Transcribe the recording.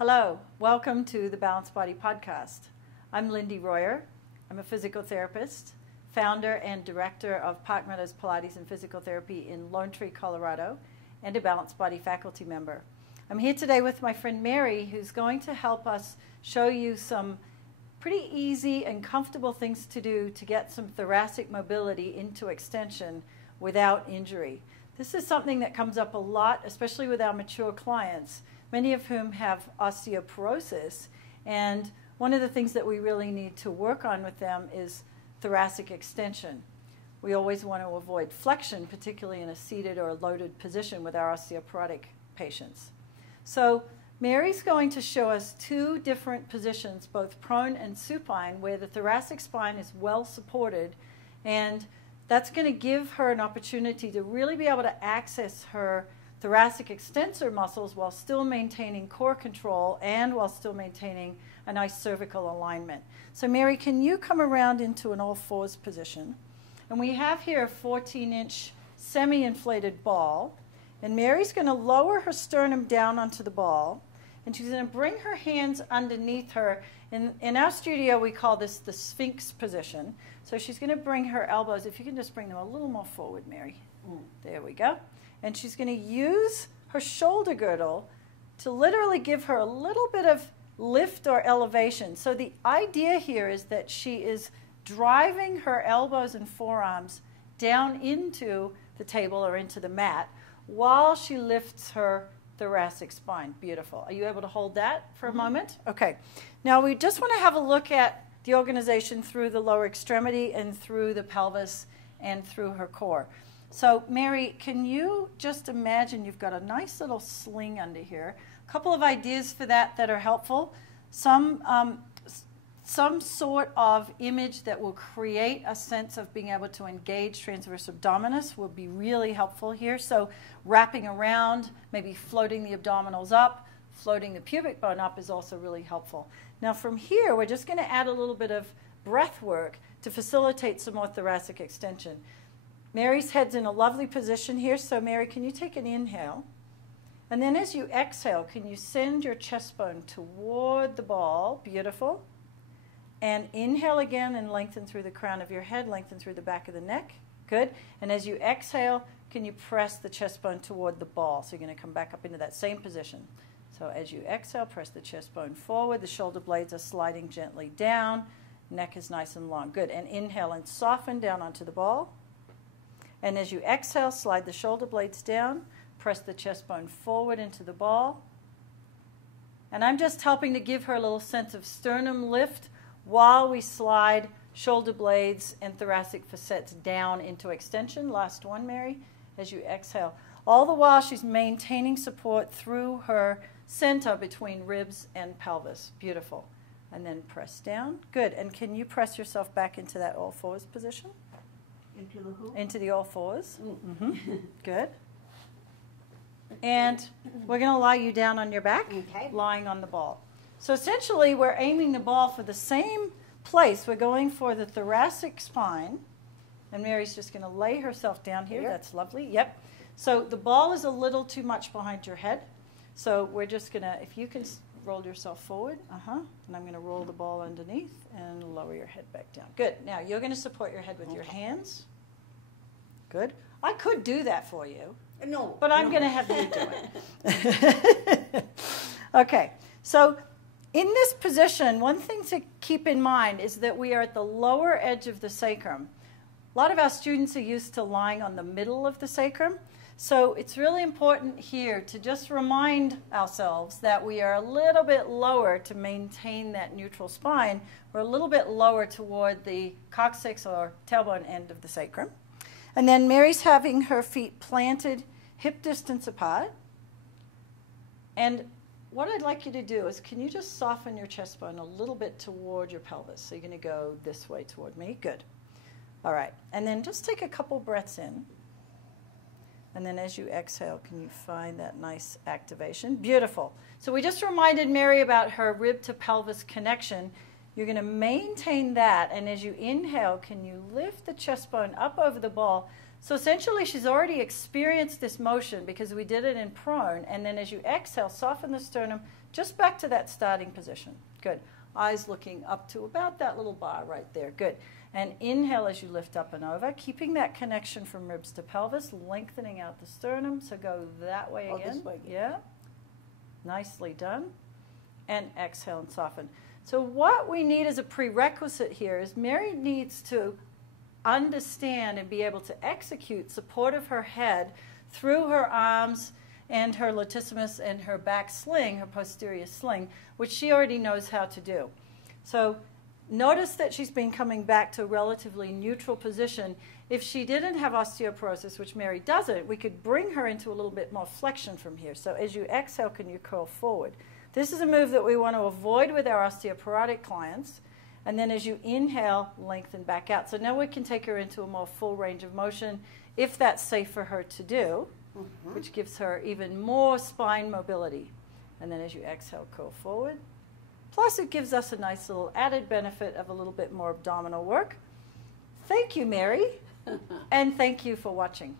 Hello, welcome to the Balanced Body Podcast. I'm Lindy Royer. I'm a physical therapist, founder and director of Park Meadows Pilates and Physical Therapy in Lone Tree, Colorado, and a Balanced Body faculty member. I'm here today with my friend Mary, who's going to help us show you some pretty easy and comfortable things to do to get some thoracic mobility into extension without injury. This is something that comes up a lot, especially with our mature clients, many of whom have osteoporosis. And one of the things that we really need to work on with them is thoracic extension. We always want to avoid flexion, particularly in a seated or loaded position with our osteoporotic patients. So Mary's going to show us two different positions, both prone and supine, where the thoracic spine is well supported, and that's going to give her an opportunity to really be able to access her thoracic extensor muscles while still maintaining core control and while still maintaining a nice cervical alignment. So Mary, can you come around into an all fours position? And we have here a 14-inch semi-inflated ball, and Mary's going to lower her sternum down onto the ball, and she's going to bring her hands underneath her. In our studio, we call this the Sphinx position. So she's going to bring her elbows, if you can just bring them a little more forward, Mary. There we go. And she's going to use her shoulder girdle to literally give her a little bit of lift or elevation. So the idea here is that she is driving her elbows and forearms down into the table or into the mat while she lifts her thoracic spine. Beautiful. Are you able to hold that for a moment? Okay. Now we just want to have a look at the organization through the lower extremity and through the pelvis and through her core. So Mary, can you just imagine you've got a nice little sling under here. A couple of ideas for that are helpful. Some sort of image that will create a sense of being able to engage transverse abdominis will be really helpful here. So wrapping around, maybe floating the abdominals up, floating the pubic bone up is also really helpful. Now from here, we're just going to add a little bit of breath work to facilitate some more thoracic extension. Mary's head's in a lovely position here, so Mary, can you take an inhale? And then as you exhale, can you send your chest bone toward the ball? Beautiful. And inhale again and lengthen through the crown of your head, lengthen through the back of the neck. Good. And as you exhale, can you press the chest bone toward the ball? So you're going to come back up into that same position. So as you exhale, press the chest bone forward. The shoulder blades are sliding gently down. Neck is nice and long. Good. And inhale and soften down onto the ball. And as you exhale, slide the shoulder blades down. Press the chest bone forward into the ball. And I'm just helping to give her a little sense of sternum lift while we slide shoulder blades and thoracic facets down into extension. Last one, Mary, as you exhale. All the while she's maintaining support through her center between ribs and pelvis. Beautiful. And then press down. Good. And can you press yourself back into that all fours position? Into the who? Into the all fours. Good. And we're going to lie you down on your back, lying on the ball. So essentially, we're aiming the ball for the same place. We're going for the thoracic spine. And Mary's just going to lay herself down here. That's lovely. Yep. So the ball is a little too much behind your head. So we're just going to, if you can roll yourself forward. And I'm going to roll the ball underneath and lower your head back down. Good. Now, you're going to support your head with your hands. Good. I could do that for you. No. But I'm going to have you do it. Okay. So in this position, one thing to keep in mind is that we are at the lower edge of the sacrum. A lot of our students are used to lying on the middle of the sacrum. So it's really important here to just remind ourselves that we are a little bit lower to maintain that neutral spine. We're a little bit lower toward the coccyx or tailbone end of the sacrum. And then Mary's having her feet planted hip distance apart. And what I'd like you to do is, can you just soften your chest bone a little bit toward your pelvis? So you're going to go this way toward me. Good. All right. And then just take a couple breaths in. And then as you exhale, can you find that nice activation? Beautiful. So we just reminded Mary about her rib to pelvis connection. You're going to maintain that. And as you inhale, can you lift the chest bone up over the ball So essentially, she's already experienced this motion because we did it in prone. And then as you exhale, soften the sternum just back to that starting position. Good. Eyes looking up to about that little bar right there. Good. And inhale as you lift up and over, keeping that connection from ribs to pelvis, lengthening out the sternum. So go that way again. This way again. Yeah. Nicely done. And exhale and soften. So what we need as a prerequisite here is Mary needs to understand and be able to execute support of her head through her arms and her latissimus and her back sling, her posterior sling, which she already knows how to do. So notice that she's been coming back to a relatively neutral position. If she didn't have osteoporosis, which Mary doesn't, we could bring her into a little bit more flexion from here. So as you exhale, can you curl forward? This is a move that we want to avoid with our osteoporotic clients. And then as you inhale, lengthen back out. So now we can take her into a more full range of motion if that's safe for her to do, which gives her even more spine mobility. And then as you exhale, curl forward. Plus it gives us a nice little added benefit of a little bit more abdominal work. Thank you, Mary, and thank you for watching.